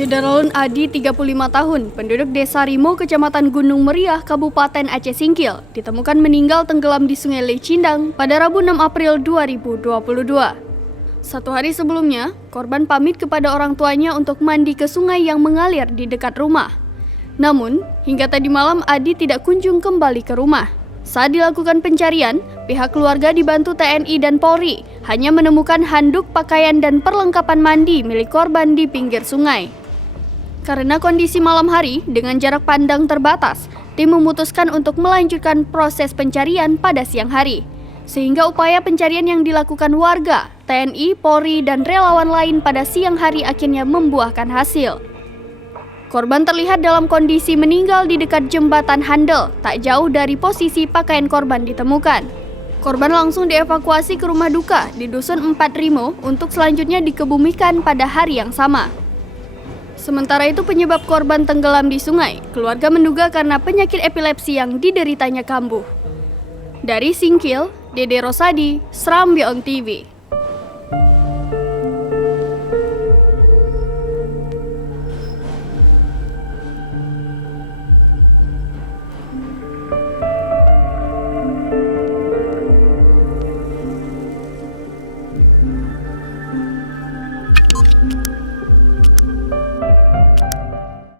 Syederalun Adi, 35 tahun, penduduk Desa Rimo, Kecamatan Gunung Meriah, Kabupaten Aceh Singkil, ditemukan meninggal tenggelam di Sungai Lecindang pada Rabu 6 April 2022. Satu hari sebelumnya, korban pamit kepada orang tuanya untuk mandi ke sungai yang mengalir di dekat rumah. Namun, hingga tadi malam Adi tidak kunjung kembali ke rumah. Saat dilakukan pencarian, pihak keluarga dibantu TNI dan Polri hanya menemukan handuk, pakaian, dan perlengkapan mandi milik korban di pinggir sungai. Karena kondisi malam hari dengan jarak pandang terbatas, tim memutuskan untuk melanjutkan proses pencarian pada siang hari. Sehingga upaya pencarian yang dilakukan warga, TNI, Polri, dan relawan lain pada siang hari akhirnya membuahkan hasil. Korban terlihat dalam kondisi meninggal di dekat jembatan Handel, tak jauh dari posisi pakaian korban ditemukan. Korban langsung dievakuasi ke rumah duka di Dusun 4 Rimo untuk selanjutnya dikebumikan pada hari yang sama. Sementara itu penyebab korban tenggelam di sungai, keluarga menduga karena penyakit epilepsi yang dideritanya kambuh. Dari Singkil, Dede Rosadi, Seram Beong TV.